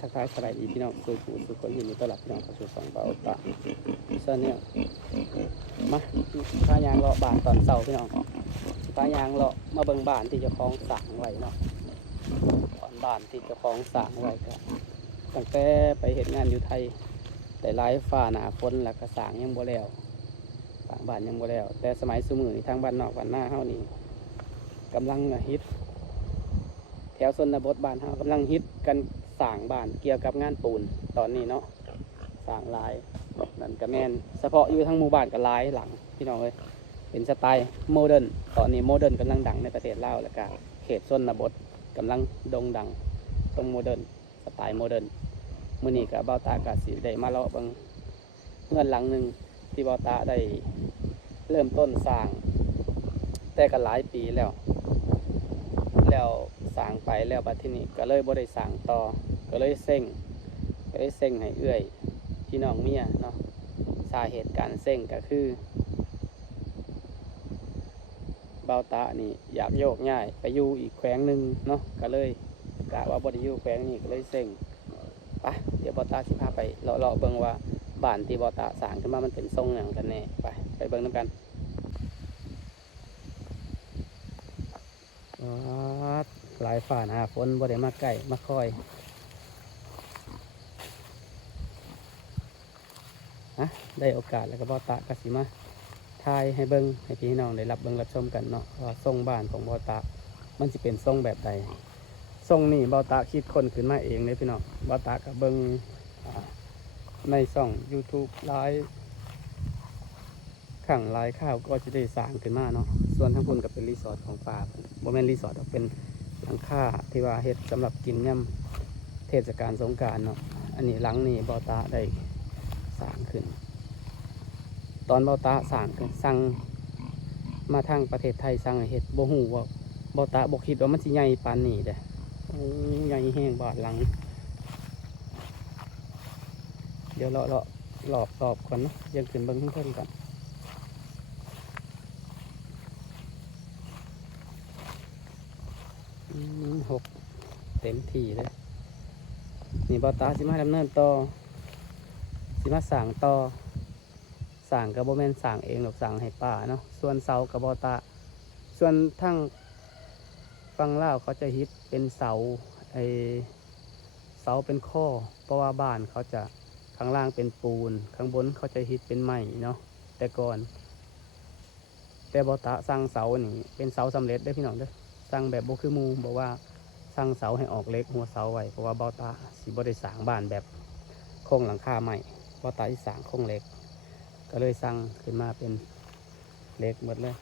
ทักทายสบายดีพี่น้องสู่ผู้สู่คนยินดีต้อนรับพี่น้องเข้าสู่ช่องเบาตาเสื้อเนี่ยมาพายางเลาะบ้านตอนเช้าพี่น้องพายางเลาะมาเบิ่งบ้านที่เจ้าของสร้างไว้เนาะตอนบ้านที่เจ้าของสร้างไว้ก็ตั้งแต่ไปเฮ็ดงานอยู่ไทยแต่หลายฟ้าหนาฝนแล้วก็สร้างยังบ่แล้วสร้างบ้านยังบ่แล้วแต่สมัยซุมื้อนี้ทางบ้านนอกบ้านหน้าเฮานี่กำลังฮิตแถวชนบทบ้านเฮากำลังฮิตกันสร้างบ้านเกี่ยวกับงานปูนตอนนี้เนาะสร้างหลายนั่นก็แม่นเฉพาะอยู่ทั้งหมู่บ้านก็หลายหลังพี่น้องเอ้ยเป็นสไตล์โมเดิร์นตอนนี้โมเดิร์นกำลังดังในประเทศลาวแล้วก็เขตชนบทกำลังโด่งดังตรงโมเดิร์นสไตล์โมเดิร์นมื้อนี้ก็เบาตากะสิได้มาเลาะเบิ่งเงินหลังหนึงที่เบาตาได้เริ่มต้นสร้างแต่ก็หลายปีแล้วสร้างไปแล้วบัดทีนี้ก็เลยบ่ได้สร้างต่อก็เลยเซ็งให้เอื้อยพี่น้องเมียเนาะสาเหตุการเซ็งก็คือเบาตานี่อยากโยกย้ายไปอยู่อีกแขวงหนึ่งเนาะก็เลยกะว่าบ่ได้อยู่แขวงนี้ก็เลยเซ็งไปเดี๋ยวเบาตาสิพาไปเลาะเบิ่งว่าบ้านที่เบาตาสร้างขึ้นมามันเป็นทรงหยังกันแน่ไปเบิ่งนำกันหลายฝ่าหนาฝนบ่ได้มาใกล้มาคอยได้โอกาสแล้วก็บ่ตะกสิมาทายให้เบิ้งให้พี่น้องได้รับเบิ้งรับชมกันเนาะว่าทรงบ้านของบ่ตะมันจะเป็นทรงแบบใดทรงนี่บ่ตะคิดคนขึ้นมาเองเลยพี่น้องบ่ตะกับเบิ้งในช่อง YouTube หลายครั้งหลายข้าวก็จะได้สร้างขึ้นมาเนาะส่วนทั้งพุ่นก็เป็นรีสอร์ทของป่าบ่แม่นรีสอร์ทเป็นหลังคาที่ว่าเฮ็ดสำหรับกินย่ำเทศกาลสงกรานต์เนาะอันนี้หลังนี้บ่ตะได้สร้างขึ้นตอนเบาตาสั่งมาทางประเทศไทยสั่งเห็ดบ่หูว่าเบาตาบอกคิดว่ามันสิใหญ่ปานนี้เด้ใหญ่แห้งบาดหลังเดี๋ยวเลาะหลอบก่อนเนาะยังขึ้นเบิ่งเพิ่นก่อน6เต็มที่เลยนี่เบาตาสิมาดำเนินต่อสิมาสั่งต่อสั่งกับโบแมนสั่งเองหรอกสั่งให้ป้าเนาะส่วนเสากับบอตาส่วนทั้งฟังเล่าเขาจะฮิตเป็นเสาเป็นข้อเพราะว่าบ้านเขาจะข้างล่างเป็นปูนข้างบนเขาจะฮิตเป็นไม้เนาะแต่ก่อนแต่บอตาสั่งเสานี่เป็นเสาสำเร็จได้พี่น้องเด้อสั่งแบบโบคือมูบอกว่าสั่งเสาให้ออกเล็กหัวเสาไว้เพราะว่าบอตาสิบได้สร้างบ้านแบบโครงหลังคาใหม่บอตาที่สร้างโครงเล็กก็เลยสั่งขึ้นมาเป็นเล็กหมดเลย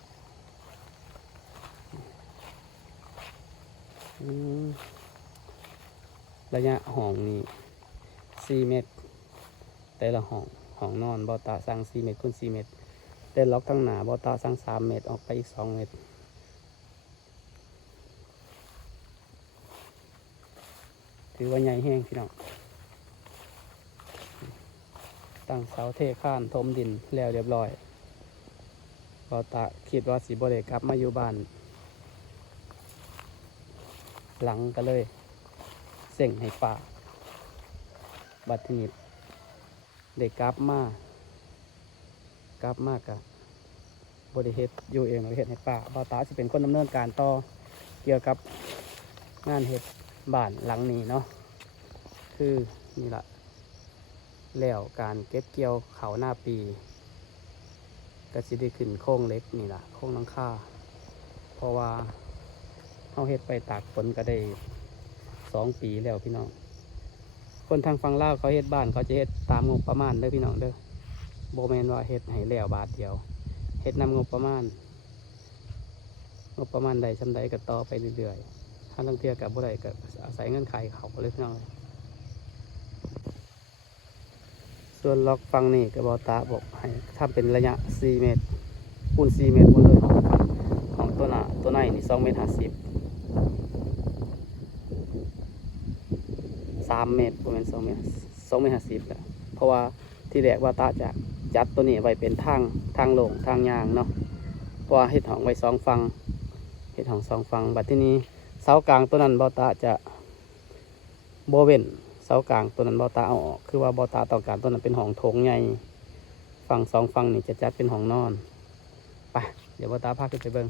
ระยะห้องนี่4 เมตรแต่ละห้องนอนบอตาสั่ง4 เมตรคูณ4 เมตรแต่ล็อกทั้งหนาบอตาสั่ง3 เมตรออกไปอีก2 เมตรถือว่าใหญ่แห้งพี่น้องตั้งเสาเทข้านถมดินแล้วเรียบร้อยบอตาคิดว่าสีบริกลับมาอยู่บ้านหลังก็เลยเส่งให้ป่าบัดทีนี้เด็กกลับมากะบริเฮ็ดอยู่เองบริเฮ็ดให้ป่าบอตาจะเป็นคนดำเนินการต่อเกี่ยวกับงานเฮ็ดบ้านหลังนี้เนาะคือนี่แหละแล้วการเก็บเกี่ยวเขาหน้าปีก็สิได้ขึ้นโค้งเล็กนี่แหละโค้งหลังคาเพราะว่าเขาเฮ็ดไปตากฝนก็ได้2 ปีแล้วพี่น้องคนทางฝั่งลาวเขาเฮ็ดบ้านเขาจะเฮ็ดตามงบประมาณเด้อพี่น้องเด้อโบแมนว่าเฮ็ดให้แล้วบาทเดียวเฮ็ดนำงบประมาณใดชั้นใดก็ต่อไปเรื่อยๆถ้าลังเทียกับบ่ได้ก็อาศัยเงินขายเขาเลยพี่น้องส่วนล็อกฟังนี่กับบอตาบอกให้ทำเป็นระยะ4 เมตรคูณ4 เมตรหมดเลยของตัวไหนนี่2 เมตร 50 3 เมตรประมาณ2 เมตร 50แหละเพราะว่าที่แรกบอตาจะจัดตัวนี้ไว้เป็นทางลงทางยางเนาะเพราะว่าเฮ็ดห้องไว้2 ฝั่งเฮ็ดห้อง2 ฝั่งบัดที่นี้เสากลางตัวนั้นบอตาจะโบเว้น เสากลางตัวนั้นบ่ตาเอาออกคือว่าบ่ตาต้องการตัวนั้นเป็นห้องโถงใหญ่ฝั่งสองฝั่งนี่จะจัดเป็นห้องนอนไปเดี๋ยวบ่ตาพาขึ้นไปเบิ่ง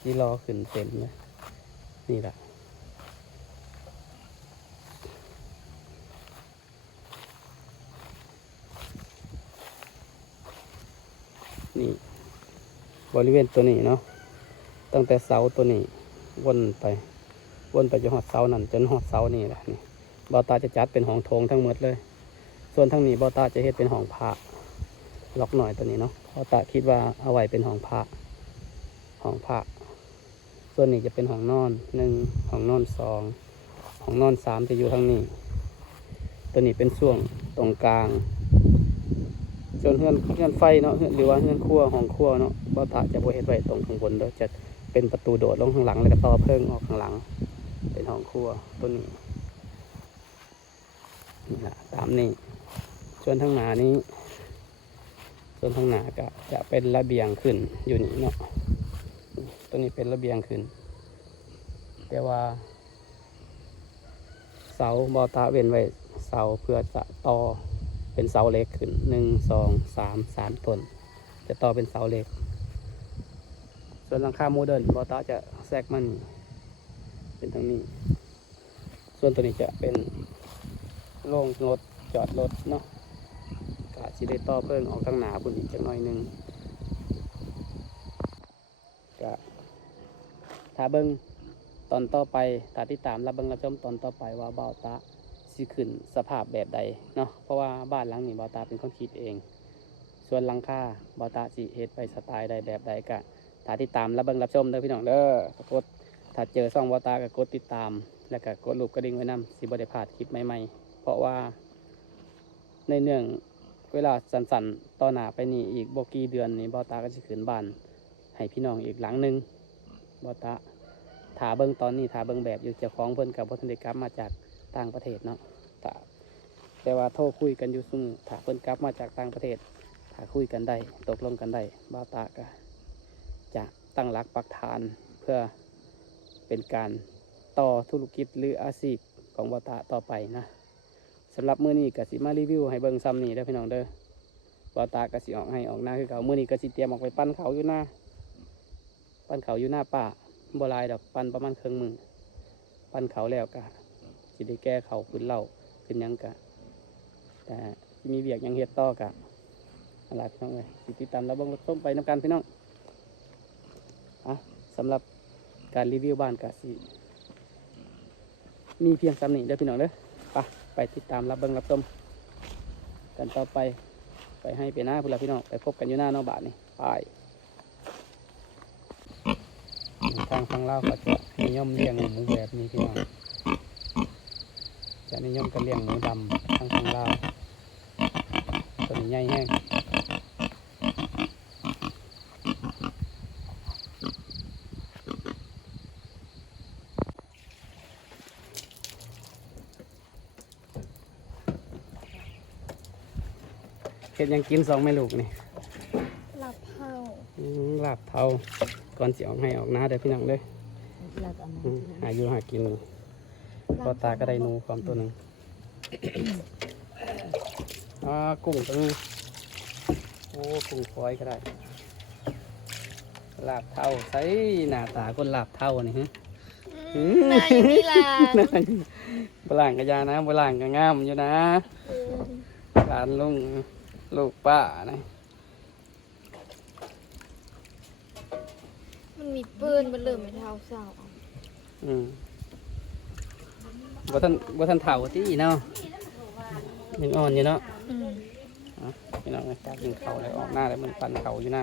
ที่รอขึ้นเต็มเลยนี่แหละนี่บริเวณตัวนี้เนาะตั้งแต่เสาตัวนี้วนไปจนหอดเสานั่นจนหอดเสานี่แหละนี่บ่ตาจะจัดเป็นห้องโถงทั้งหมดเลยส่วนทั้งนี้บ่ตาจะเฮ็ดเป็นห้องพระล็อกหน่อยตัวนี้เนาะบ่ตาคิดว่าเอาไว้เป็นห้องพระส่วนนี้จะเป็นห้องนอน1ห้องนอน2ห้องนอน3จะอยู่ทางนี้ตัวนี้เป็นช่วงตรงกลางส่วนเฮือนไฟเนาะหรือว่าเฮือนครัวห้องครัวเนาะบ่ตาจะบ่เฮ็ดไว้ตรงข้างบนเด้อจะเป็นประตูโดดลงข้างหลังแล้วก็ต่อเพิ่งออกข้างหลังเป็นห้องครัวตัวนี้นี่แหละตามนี้ส่วนทางหน้าก็จะเป็นระเบียงขึ้นอยู่นี่เนาะตัวนี้เป็นระเบียงขึ้นแต่ว่าเสาบอตาเว้นไว้เสาเพื่อจะต่อเป็นเสาเล็กขึ้น1 2 3 ต้นจะต่อเป็นเสาเล็กส่วนหลังคาโมเดิร์นบอตาจะแทรกมันเป็นทางนี้ส่วนตัวนี้จะเป็นโล่งรถจอดรถเนาะกะสิได้ต่อเพิ่งออกทางหนาพุ่นอีกจักหน่อยนึงกะถ้าเบิ้งตอนต่อไปถ้าติดตามรับเบิ้งรับชมตอนต่อไปว่าบ่าวตาสิขึ้นสภาพแบบใดเนาะเพราะว่าบ้านหลังนี้บ่าวตาเป็นคนคิดเองส่วนหลังคาบ่าวตาสิเฮ็ดไปสไตล์ใดแบบใดกะถ้าติดตามรับเบิ้งรับชมเด้อพี่น้องเด้อกดถ้าเจอช่องบ่าวตาก็กดติดตามแล้วก็กดรูปกระดิ่งไว้นำสิบ่ได้พลาดคลิปใหม่ๆเพราะว่าในเนื่องเวลาสั้นๆต่อหน้าไปนี่อีกบ่กี่เดือนนี่บ่าวตาก็สิขึ้นบ้านให้พี่น้องอีกหลังนึงบ่าวตาถาเบิ้งตอนนี้ถาเบิ้งแบบอยู่เจ้าของเพิ่นกับบ่ทันได้กลับมาจากต่างประเทศเนาะแต่ว่าโทรคุยกันอยู่ซุ่มถาเพิ่นกลับมาจากต่างประเทศถ้าคุยกันได้ตกลงกันได้บ่าวตาก็จะตั้งหลักปักฐานเพื่อเป็นการต่อธุรกิจหรืออาชีพของบ่าวตาต่อไปนะสำหรับมื้อนี้ก็สิมารีวิวให้เบิ่งซ้ำนี่เด้อพี่น้องเด้อบ่าวตาก็สิออกหน้าคือเก่ามื้อนี้ก็สิเตรียมออกไปปั้นเขาอยู่หน้าป่าบ่หลายดอกปั้นประมาณครึ่งมื้อปั้นเขาแล้วก็สิได้แก้เขาขึ้นเหล้าขึ้นหยังกะแต่มีเวียกยังเฮ็ดต่อกะอะไรพี่น้องเอ้ยสิติดตามรับเบิ่งรับชมไปนำกันพี่น้องสำหรับการรีวิวบ้านกะสิมีเพียงซ้ำนี้เด้อพี่น้องเด้อไปติดตามรับเบิ่งรับชมกันต่อไปให้ไปหน้าพุ่นล่ะพี่น้องไปพบกันอยู่หน้าเนาะบาดนี่ไปทางฝั่งลาวก็จะนิยมเลี้ยงหมูแบบนี้พี่น้องจะนิยมกันเลี้ยงหมูดำทางฝั่งลาวตัวนี้ใหญ่แห้งเฮ็ดยังกิน2แม่ลูกนี่ลาบเผาลาบเทาก่อนสิออกให้ออกหน้าเด้อพี่น้องเด้อหาอยู่หากินพอตาก็ได้นูความตัวหนึ่งกุ้งตัวนึงโอ้กุ้งฝอยก็ได้ลาบเทาใส่หน้าตาคนลาบเทานี่ฮะนายมีลาบล่างกระยานะบล่างกระงามอยู่นะหลานลุงลูกป้านะมันมีปืนมันเริ่มไม่เท่าเศร้าบ่ทันเฒ่าที่เนาะยังอ่อนอยู่เนาะพี่น้องจากกินเขาเลยออกหน้าเลยมันปั่นเขาอยู่หน้า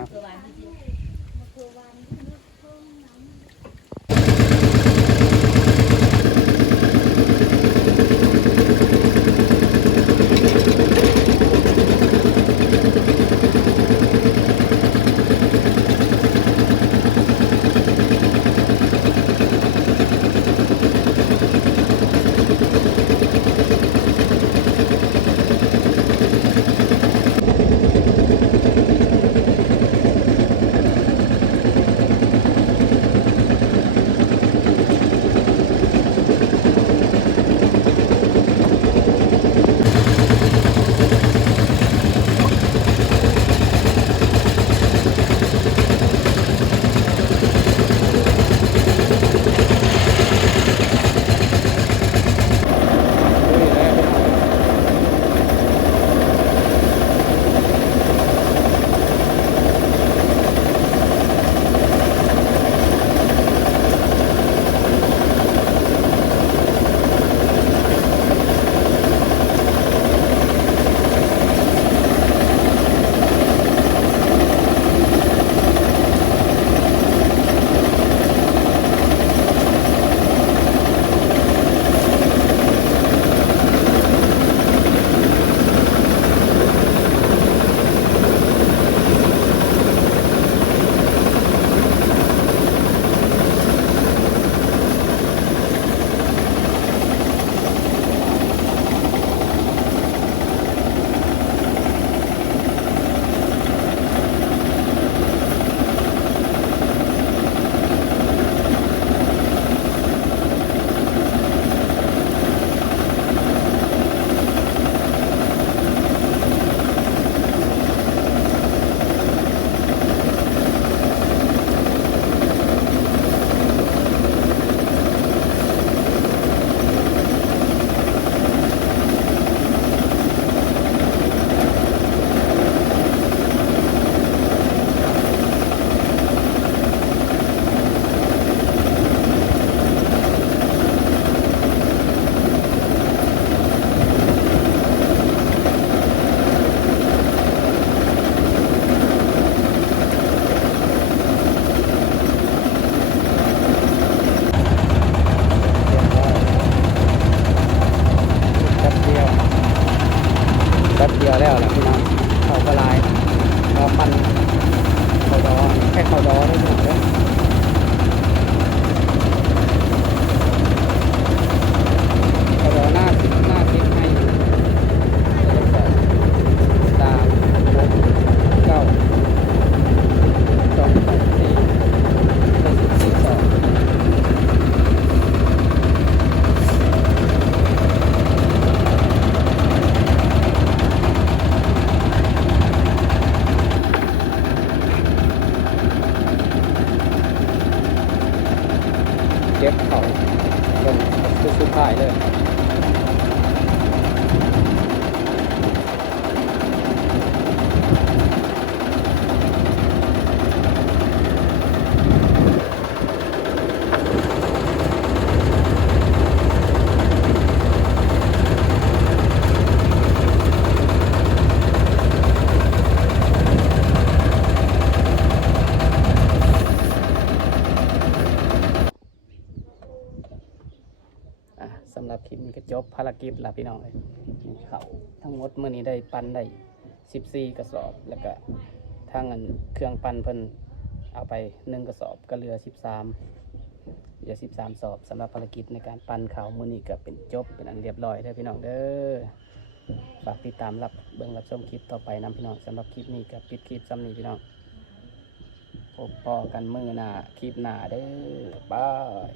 ป๊บเดียวแล้วแหละพี่น้องเข้ากระลายพอปั่นเข้าดอแค่เข้าดอได้หมดเลยเข้าดอหน้าทิศให้สามหกเก้าสองสี่สี่สอง เก็บเขาลงสุดท้ายเลยสำหรับคลิปนี้ก็จบภารกิจแล้วพี่น้องเลยเขาทั้งหมดเมื่อนี้ได้ปั้นได้14 กระสอบแล้วก็ทางเงินเครื่องปั้นเพิ่นเอาไป1 กระสอบก็เหลือ13สอบสำหรับภารกิจในการปั้นเขามื่อนี้ก็เป็นจบเป็นอันเรียบร้อยแล้วพี่น้องเด้อฝากติดตามรับเบิ่งรับชมคลิปต่อไปนะพี่น้องสำหรับคลิปนี้ก็ปิดคลิปซ้ำนี้พี่น้องพบกันมื้อหน้าคลิปหน้าเด้อบาย